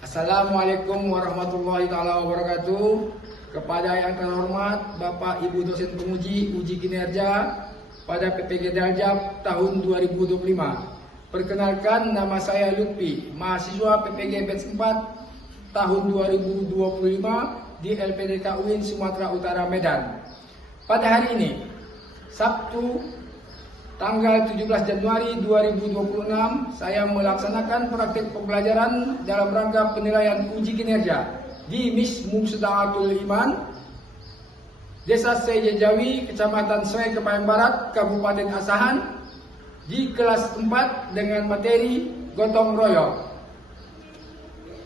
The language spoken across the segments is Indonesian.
Assalamualaikum warahmatullahi taala wabarakatuh. Kepada yang terhormat Bapak Ibu dosen penguji uji kinerja pada PPG Daljab tahun 2025. Perkenalkan, nama saya Lutfi, mahasiswa PPG Batch 4 tahun 2025 di LPDK UIN Sumatera Utara Medan. Pada hari ini, Sabtu tanggal 17 Januari 2026, saya melaksanakan praktik pembelajaran dalam rangka penilaian uji kinerja di MIS Mubsadaatul Iman, Desa Sejajawi, Kecamatan Soe, Kepayan Barat, Kabupaten Asahan, di kelas 4 dengan materi gotong royong.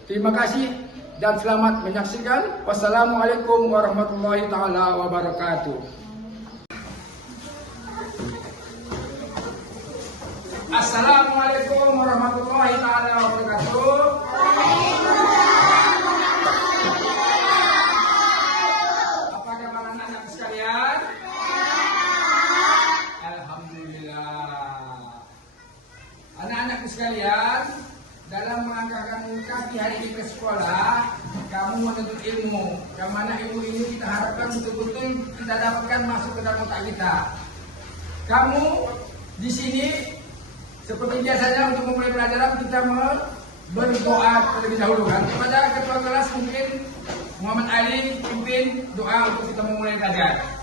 Terima kasih dan selamat menyaksikan. Wassalamualaikum warahmatullahi taala wabarakatuh. Assalamualaikum warahmatullahi taala wabarakatuh. Apa kabar anak-anak sekalian? Alhamdulillah. Anak-anak sekalian, dalam mengangkatkan kaki hari ini ke sekolah, kamu menuntut ilmu. Yang mana ilmu ini kita harapkan betul-betul kita dapatkan masuk ke dalam otak kita. Kamu di sini seperti biasanya untuk memulai pelajaran kita berdoa terlebih dahulu kan. Kepada ketua kelas mungkin Muhammad Ali pimpin doa untuk kita memulai pelajaran.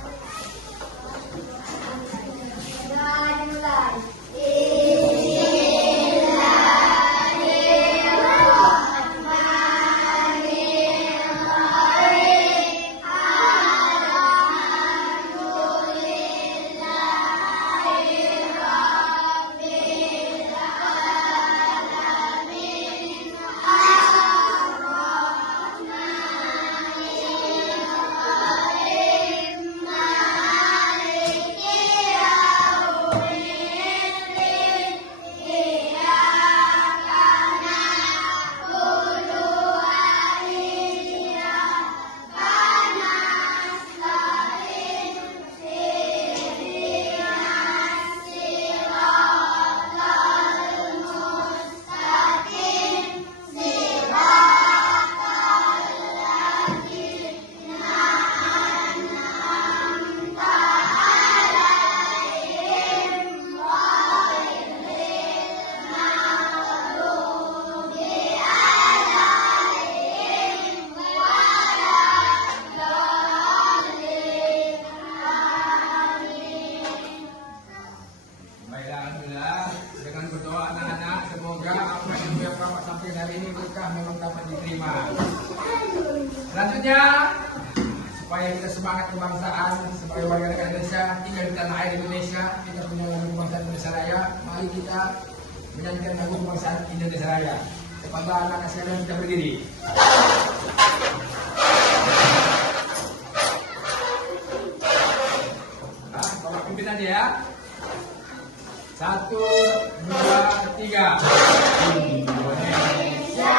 Selanjutnya, supaya kita semangat kebangsaan sebagai warga negara Indonesia, tinggal di tanah air Indonesia, kita punya lagu kebangsaan Indonesia Raya. Mari kita menyanyikan lagu kebangsaan Indonesia Raya. Kepada anak-anak sekalian, kita berdiri. Bapak pimpin aja ya. 1, 2, 3. Indonesia.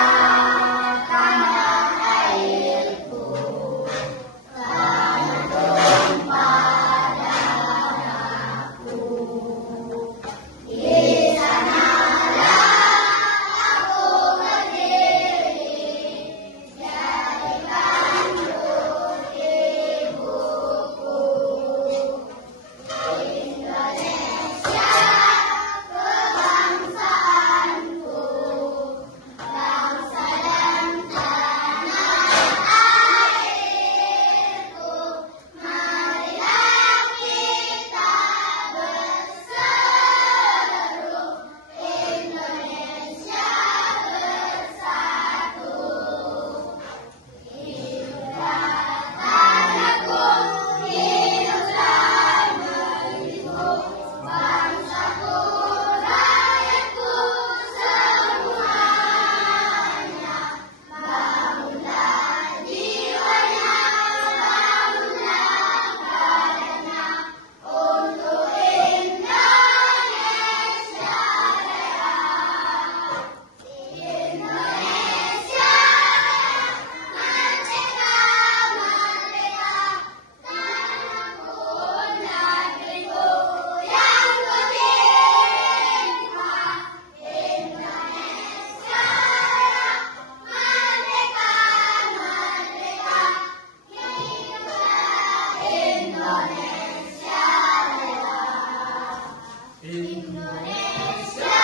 Indonesia.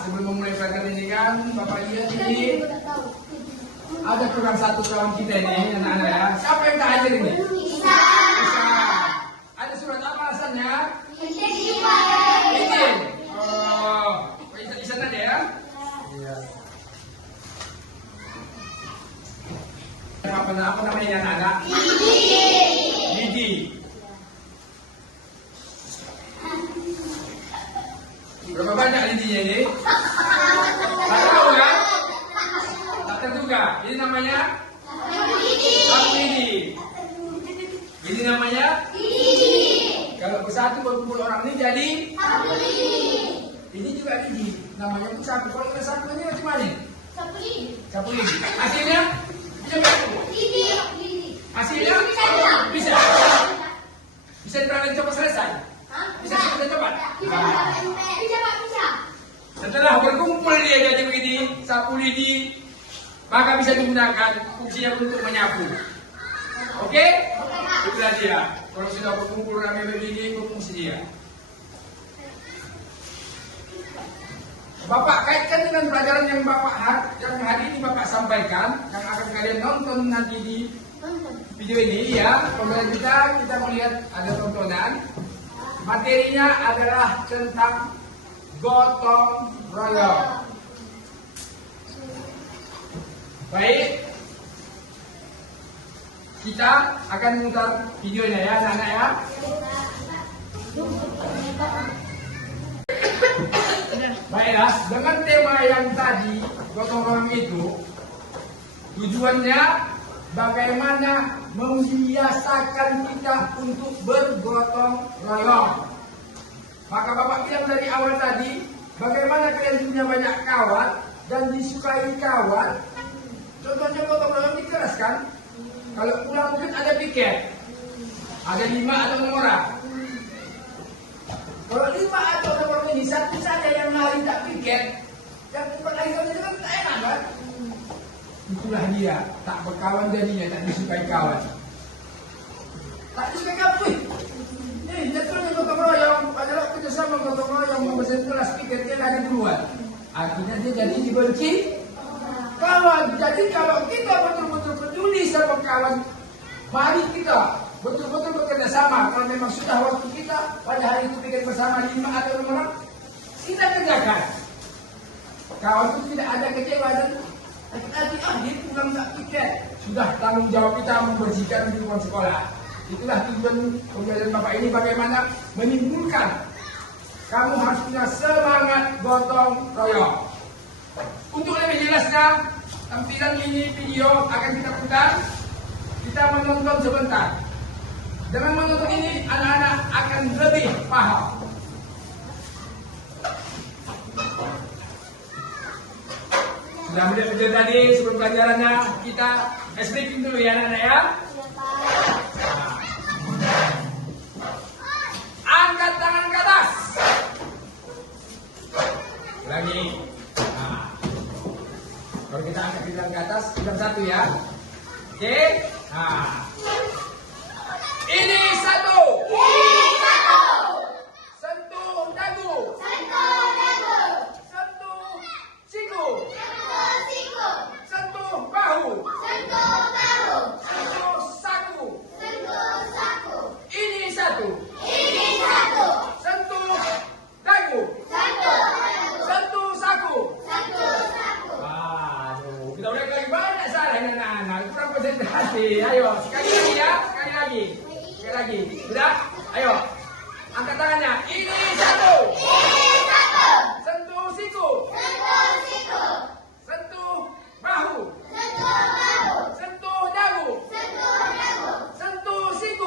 Sebelum memulai pelajaran ini kan, Bapak lihat ini ada kurang satu kawan kita ini, anak-anak ya. Siapa yang tak hadir ini? Bisa. Ada surat apa alasannya? Izin. Oh, Isa tadi ya? Iya. Apa namanya anak-anak? Lidi. Berapa banyak lidinya ini? Tak tahu kan? Tak terduga. Ini namanya? Satu lidi. Ini namanya? Kalau bersatu berkumpul orang ini jadi? Satu lidi. Ini juga lidi. Namanya pun satu. Kalau kita satu ini macam mana? Satu lidi. Satu lidi. Hasilnya? Bisa berapa? Lidi. Hasilnya? Bisa. Bisa diterangkan coba selesai? Bisa kita coba? Bisa. Setelah berkumpul dia jadi begini, sapu lidi, maka bisa digunakan fungsinya untuk menyapu. Oke? Itulah dia. Kalau sudah berkumpul ramai begini, berfungsi dia. Bapak kaitkan dengan pelajaran yang yang hari ini Bapak sampaikan, yang akan kalian nonton nanti di video ini ya. Kemudian kita melihat ada tontonan. Materinya adalah tentang gotong royong. Baik, kita akan memutar videonya ya anak-anak ya. Baiklah, dengan tema yang tadi gotong royong itu tujuannya bagaimana membiasakan kita untuk bergotong royong. Maka Bapak bilang dari awal tadi, bagaimana kalian punya banyak kawan dan disukai kawan. Contohnya gotong royong di kelas kan. Kalau pulang mungkin ada piket, ada 5 atau 6 orang. Kalau 5 atau 6 orang ini satu saja yang lari tak piket, yang 4 lagi kalau itu kan tak enak kan. Itulah dia, tak berkawan jadinya, tak disukai kawan. Tak disukai kawan, jatuhnya gotong royong, adalah kerjasama gotong royong, membersihkan kelas piket, dia lari duluan. Artinya dia jadi dibenci kawan. Jadi kalau kita betul-betul peduli sama kawan, mari kita betul-betul bekerja sama. Kalau memang sudah waktu kita, pada hari itu piket bersama 5 atau 6 orang, kita kerjakan. Kawan itu tidak ada kecewa dan dia pulang tak piket. Sudah tanggung jawab kita membersihkan lingkungan sekolah. Itulah tujuan pembelajaran Bapak ini, bagaimana menimbulkan kamu harus punya semangat gotong royong. Untuk lebih jelasnya, tampilan ini video akan kita putar. Kita menonton sebentar. Dengan menonton ini, anak-anak akan lebih paham. Sudah melihat video tadi sebelum pelajarannya, kita explain dulu ya anak-anak ya. Angkat tangan ke atas. Lagi. Kalau kita angkat tangan ke atas, hilang satu ya. Oke. Ini satu. Sentuh dagu. Sentuh siku. Sentuh bahu. Sentuh saku. Ini satu. Sentuh dagu. Sentuh saku. Aduh, kita udah lagi banyak salah anak-anak.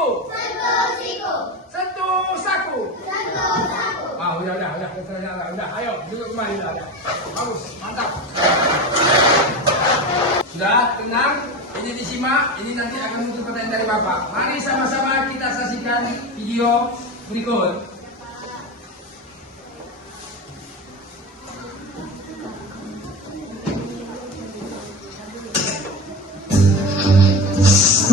Sentuh siku. Sentuh saku. Sentuh saku. Udah, ayo duduk kembali udah. Bagus, mantap. Sudah, tenang. Ini disimak, ini nanti akan muncul pertanyaan dari Bapak. Mari sama-sama kita saksikan video berikut.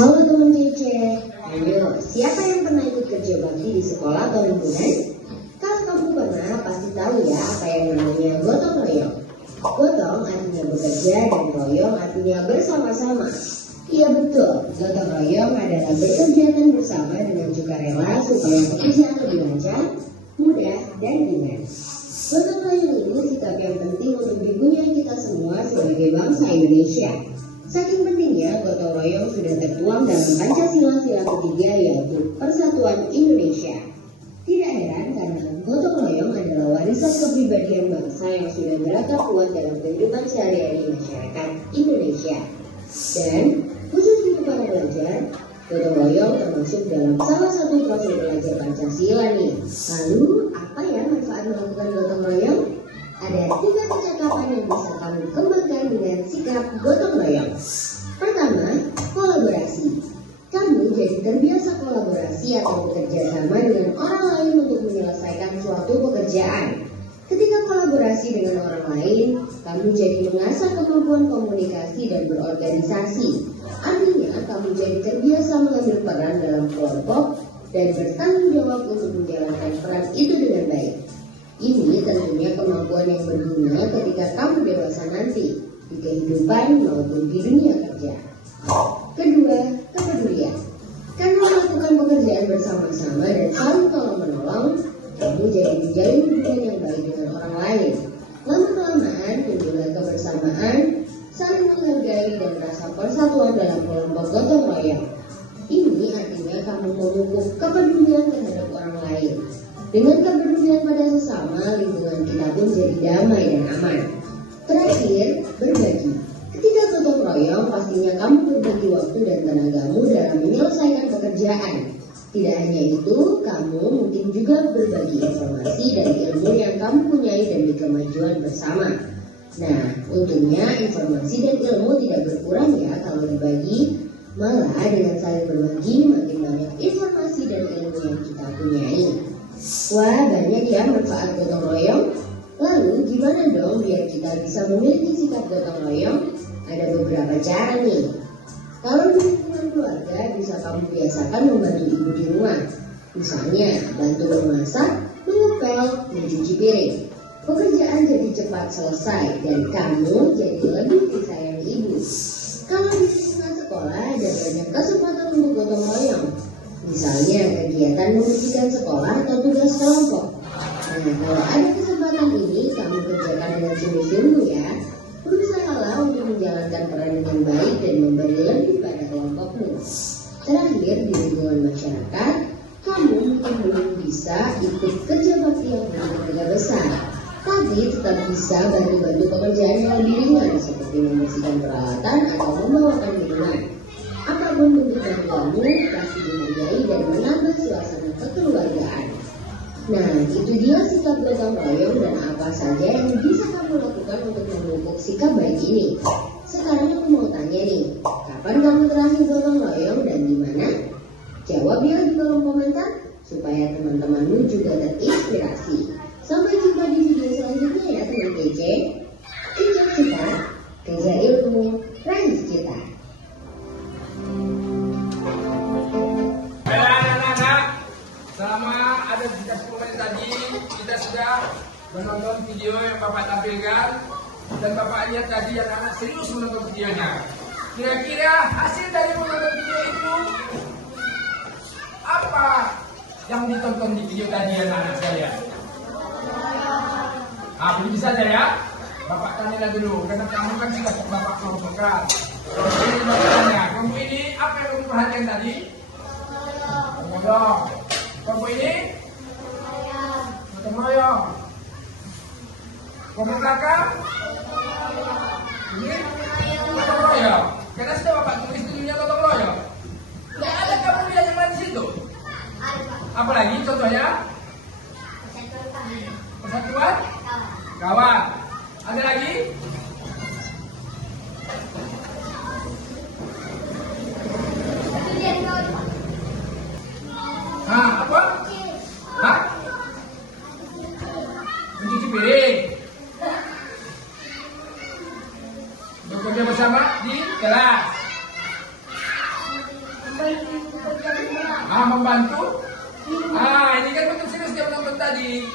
Halo teman kece, ayo siapa yang pernah ikut kerja bakti di sekolah atau lingkungan? Kalau kamu pernah, pasti tahu ya apa yang namanya gotong royong. Gotong artinya bekerja dan royong artinya bersama-sama. Iya betul, gotong royong adalah bekerja bersama dengan sukarela supaya pekerjaan lebih lancar, mudah, dan ringan. Gotong royong ini sikap yang penting untuk dipunyai kita semua sebagai bangsa Indonesia. Saking pentingnya, gotong royong sudah tertuang dalam Pancasila sila ketiga yaitu Persatuan Indonesia. Tidak heran karena gotong royong adalah warisan kepribadian bangsa yang sudah berakar kuat dalam kehidupan sehari-hari masyarakat Indonesia. Dan khusus untuk para pelajar, gotong royong termasuk dalam salah satu proses belajar Pancasila nih. Lalu, apa ya manfaat melakukan gotong royong? Ada 3 kecakapan yang bisa kamu kembangkan dengan sikap gotong royong. Pertama, kolaborasi. Kamu jadi terbiasa kolaborasi atau bekerja sama dengan orang lain untuk menyelesaikan suatu pekerjaan. Ketika kolaborasi dengan orang lain, kamu jadi mengasah kemampuan komunikasi dan berorganisasi. Artinya, kamu jadi terbiasa mengambil peran dalam kelompok dan bertanggung jawab untuk menjalankan peran itu dengan baik. Ini tentunya kemampuan yang berguna ketika kamu dewasa nanti, di kehidupan maupun di dunia kerja. Kedua, kepedulian. Karena melakukan pekerjaan bersama-sama dan saling tolong-menolong, kamu jadi menjalin hubungan yang baik dengan orang lain. Lama-kelamaan timbullah kebersamaan, saling menghargai dan rasa persatuan dalam kelompok gotong royong. Ini artinya kamu memupuk kepedulian terhadap orang lain. Dengan kepedulian pada sesama, lingkungan kita pun jadi damai dan aman. Terakhir, berbagi. Ketika gotong royong, pastinya kamu berbagi waktu dan tenagamu dalam menyelesaikan pekerjaan. Tidak hanya itu, kamu mungkin juga berbagi informasi dan ilmu yang kamu punyai demi kemajuan bersama. Nah, untungnya informasi dan ilmu tidak berkurang ya kalau dibagi. Malah dengan saling berbagi, makin banyak informasi dan ilmu yang kita punyai. Wah, banyak ya manfaat gotong royong. Lalu gimana dong biar kita bisa memiliki sikap gotong royong? Ada beberapa cara nih. Kalau di lingkungan keluarga bisa kamu biasakan membantu ibu di rumah. Misalnya bantu memasak, mengepel, mencuci piring. Pekerjaan jadi cepat selesai dan kamu jadi lebih disayangi ibu. Kalau di lingkungan sekolah ada banyak kesempatan untuk gotong royong. Misalnya kegiatan membersihkan sekolah atau tugas kelompok. Nah, kalau ada kesempatan ini, kamu kerjakan dengan sungguh-sungguh ya. Berusahalah untuk menjalankan peran dengan baik dan memberi lebih pada kelompokmu. Terakhir, di lingkungan masyarakat, kamu mungkin belum bisa ikut kerja bakti yang bertenaga besar. Tapi tetap bisa bantu-bantu pekerjaan yang lebih ringan seperti membersihkan peralatan atau membawakan minuman. Apapun bentuk bantuanmu pasti dihargai dan menambah suasana kekeluargaan. Nah, itu dia sikap gotong royong dan apa saja yang bisa kamu lakukan untuk memupuk sikap baik ini. Sekarang aku mau tanya nih, kapan kamu terakhir gotong royong dan di mana? Jawab ya di kolom komentar supaya teman-temanmu juga terinspirasi. Sampai jumpa di video selanjutnya ya teman kece. Injak cita, kerja ilmu, raih cita. Selama ada 30 menit tadi, kita sudah menonton video yang Bapak tampilkan. Dan Bapak lihat tadi yang anak serius menonton videonya. Kira-kira hasil dari menonton video itu apa yang ditonton di video tadi ya anak sekalian? Belum bisa aja ya. Bapak tanya dulu, karena kamu kan sudah Bapak kelompokkan. Ini Bapak tanya, kamu ini apa yang kamu perhatikan tadi? Dong. Kamu ini? Gotong royong. Kamu belakang? Ini? Gotong royong. Karena sudah Bapak tulis dulunya gotong royong. Tidak ada kamu lihat yang di situ. Apalagi contohnya? Persatuan kawan. Ada lagi? Apa? Hah? Mencuci piring. Bekerja bersama di kelas. Membantu. Ini kan bentuk serius dia menonton tadi.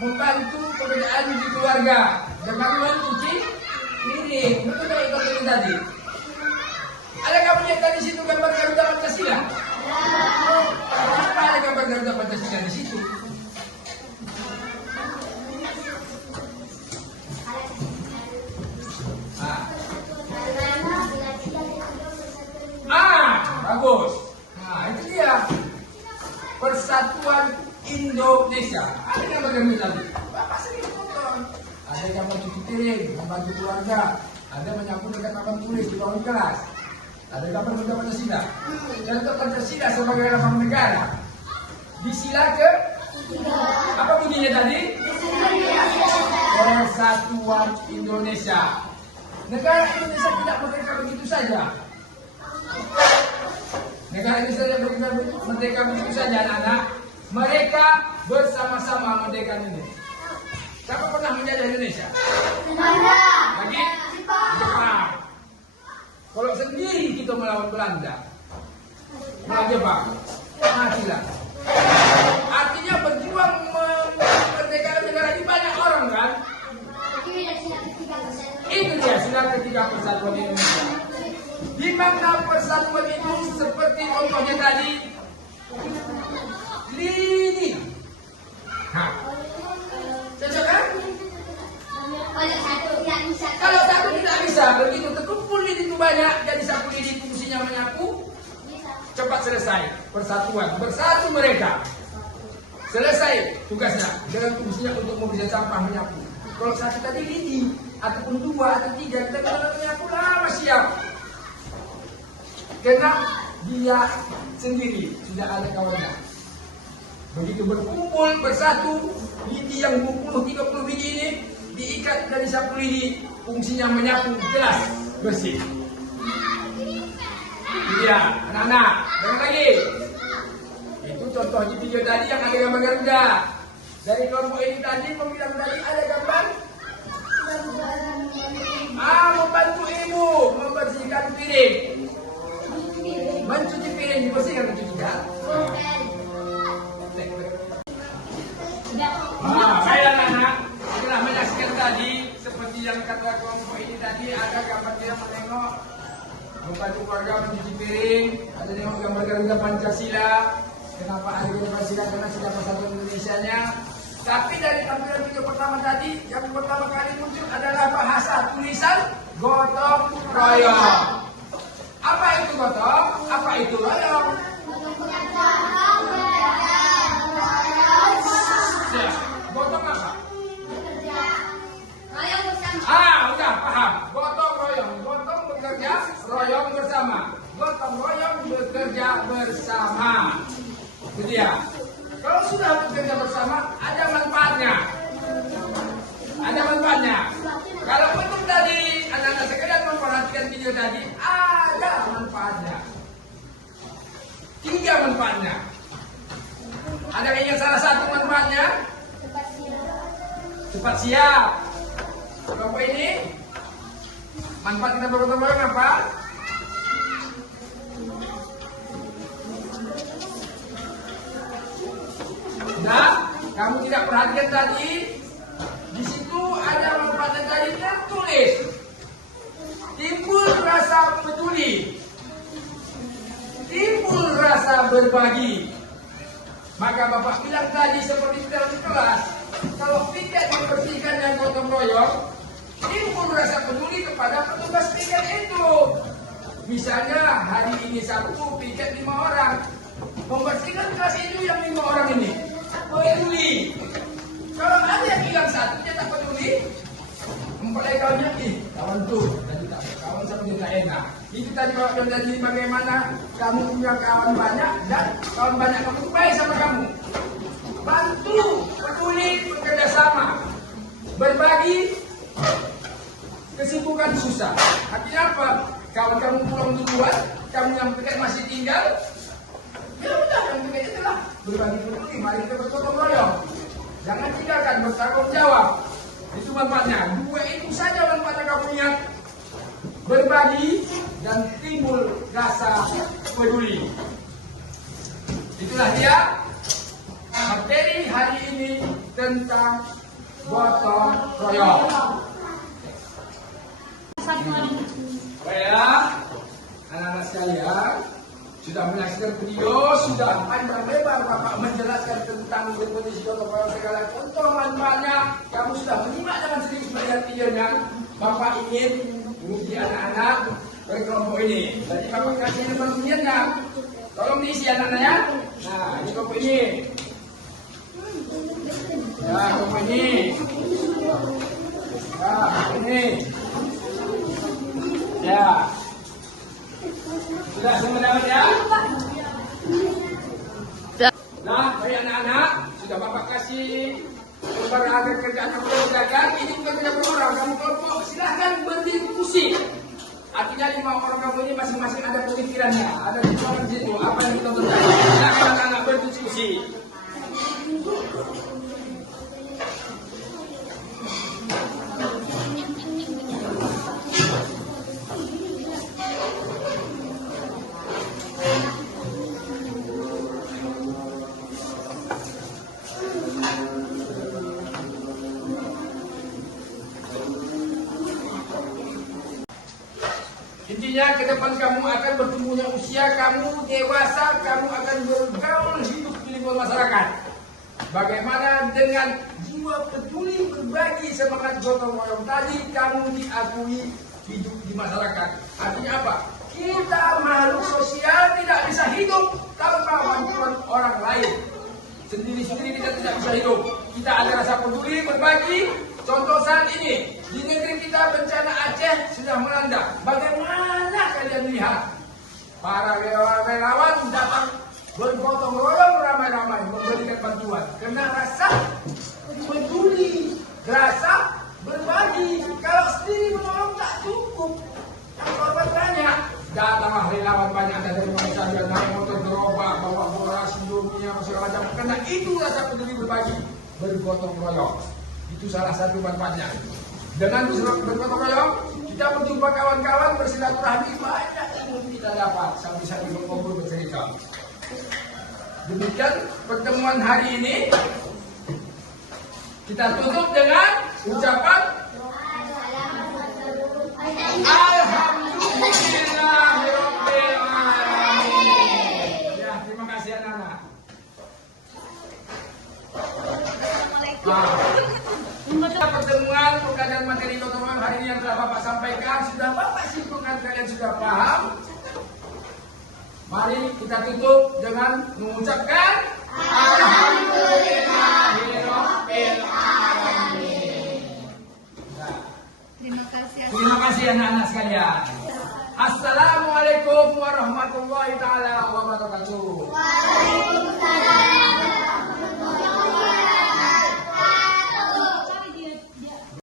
Membantu pekerjaan di keluarga. Jangan mencuci piring. Betul tak ikut ini tadi? Ada kamu lihat tadi situ gambar Garuda Pancasila? Kenapa ada gambar Garuda Pancasila di situ? Bagus. Itu dia. Persatuan Indonesia. Ada gambar Garuda tadi. Bapak sering nonton. Ada gambar cuci piring, membantu keluarga. Ada menyapu dengan papan tulis di bawah kelas. Ada gambar Garuda Pancasila. Dan untuk Pancasila sebagai lambang negara. Di sila ke? Apa bunyinya tadi? Persatuan Indonesia. Negara Indonesia tidak merdeka begitu saja. Negara Indonesia merdeka begitu saja, anak-anak. Mereka bersama-sama merdeka Indonesia. Siapa pernah menjajah Indonesia? Lagi? Jepang. Kalau sendiri kita melawan Belanda, melawan Jepang, matilah. Artinya berjuang memerdekakan negara ini banyak orang kan? Itu dia sila ketiga persatuan Indonesia. Di mana persatuan itu seperti contohnya tadi lini. Cocok kan? Kalau satu tidak bisa, begitu terkumpul lini itu banyak, jadi satu lini fungsinya menyapu, cepat selesai persatuan, bersatu mereka. Selesai tugasnya dengan fungsinya untuk membersihkan sampah menyapu. Kalau satu tadi lini ataupun dua atau tiga kita menyapu lama siap. Karena dia sendiri sudah ada kawannya. Begitu berkumpul bersatu, lidi yang 20-30 biji ini diikat dari sapu lidi, fungsinya menyapu jelas bersih. Iya, anak-anak, dengar lagi. Itu contoh di video tadi yang ada gambar Garuda. Dari kelompok ini tadi pembilang tadi ada gambar. Membantu ibu membersihkan piring. Mencuci piring dibersihkan mencuci kan? Saya anak-anak telah menyaksikan tadi seperti yang kata kelompok ini tadi ada gambar dia menengok membantu keluarga mencuci piring, ada tengok gambar Garuda Pancasila. Kenapa ada Garuda Pancasila? Karena sudah persatuan Indonesia-nya. Tapi dari tampilan video pertama tadi, yang pertama kali muncul adalah bahasa tulisan gotong royong. Apa itu gotong? Apa itu royong? Gotong apa? Udah paham. Gotong royong. Gotong bekerja, royong bersama. Gotong royong bekerja bersama. Itu dia. Kalau sudah bekerja bersama, ada manfaatnya. Ada manfaatnya. Kalau betul tadi anak-anak sekedar memperhatikan video tadi, ada manfaatnya. 3 manfaatnya. Ada yang salah satu manfaatnya? Cepat siap. Kelompok ini manfaat kita bergotong royong apa? Nah, kamu tidak perhatikan tadi, di situ ada manfaatnya tadi tertulis. Timbul rasa peduli, timbul rasa berbagi. Maka Bapak bilang tadi seperti dalam kelas, kalau tidak dibersihkan dan gotong royong, timbul rasa peduli kepada petugas piket itu. Misalnya hari ini Sabtu piket 5 orang, membersihkan kelas itu yang 5 orang ini peduli. Kalau ada yang hilang satu, dia tak peduli. Memperoleh kawannya, kawan tuh tadi tak kawan sama dia tak enak. Itu kita dibawa menjadi bagaimana kamu punya kawan banyak dan kawan banyak kamu baik sama kamu. Bantu, peduli, bekerja sama, berbagi kesibukan susah. Artinya apa? Kawan kamu pulang duluan, kamu yang dekat masih tinggal, ya udah yang dekat itulah berbagi peduli. Mari kita bergotong royong. Jangan tinggalkan, bertanggung jawab. Itu manfaatnya. Dua itu saja manfaatnya kamu lihat. Berbagi dan timbul rasa peduli. Itulah dia materi hari ini tentang gotong royong. Baiklah, anak-anak sekalian, sudah menyaksikan video, sudah panjang lebar Bapak menjelaskan tentang definisi gotong royong segala contoh manfaatnya. Kamu sudah menyimak dengan sedikit melihat videonya. Bapak ingin menguji anak-anak berkelompok ini. Jadi Bapak kasih nomor-nomornya. Tolong diisi anak-anaknya. Nah, ini kelompok ini. Ya, kelompok ini. Ya, ini. Ya. Sudah semua dapat ya? Nah, bagi anak-anak, sudah Bapak kasih lembar agar kerjaan kamu kerjakan. Ini bukan kerja per orang, kamu kelompok silahkan berdiskusi. Artinya 5 orang kamu ini masing-masing ada pemikirannya, ada tujuan di situ. Apa yang kita kerjakan? Silahkan anak-anak berdiskusi. Intinya ke depan kamu akan bertumbuhnya usia, kamu dewasa, kamu akan bergaul hidup di lingkungan masyarakat. Bagaimana dengan jiwa peduli berbagi semangat gotong royong tadi kamu diakui hidup di masyarakat. Artinya apa? Kita makhluk sosial tidak bisa hidup tanpa bantuan orang lain. Sendiri-sendiri kita tidak bisa hidup. Kita ada rasa peduli berbagi. Contoh saat ini, di negeri kita bencana Aceh sudah melanda. Bagaimana kalian lihat? Para relawan datang bergotong royong ramai-ramai memberikan bantuan. Karena rasa peduli, rasa berbagi. Kalau sendiri menolong tak cukup. Yang korban banyak. Datanglah relawan banyak dari manusia naik motor gerobak, bawa bola, sindomnya, segala macam. Karena itu rasa peduli berbagi, bergotong royong. Itu salah satu manfaatnya. Dengan bergotong royong, kita berjumpa kawan-kawan, bersilaturahmi, banyak yang kita dapat sampai saat ngobrol bercerita. Demikian pertemuan hari ini. Kita tutup dengan ucapan Alhamdulillahirabbil alamin. Ya, terima kasih anak-anak. Pertemuan pengkajian materi gotong royong hari ini yang telah Bapak sampaikan, sudah Bapak simpulkan, kalian sudah paham. Mari kita tutup dengan mengucapkan Alhamdulillahirabbil alamin. Terima kasih anak-anak sekalian. Assalamualaikum warahmatullahi taala wabarakatuh.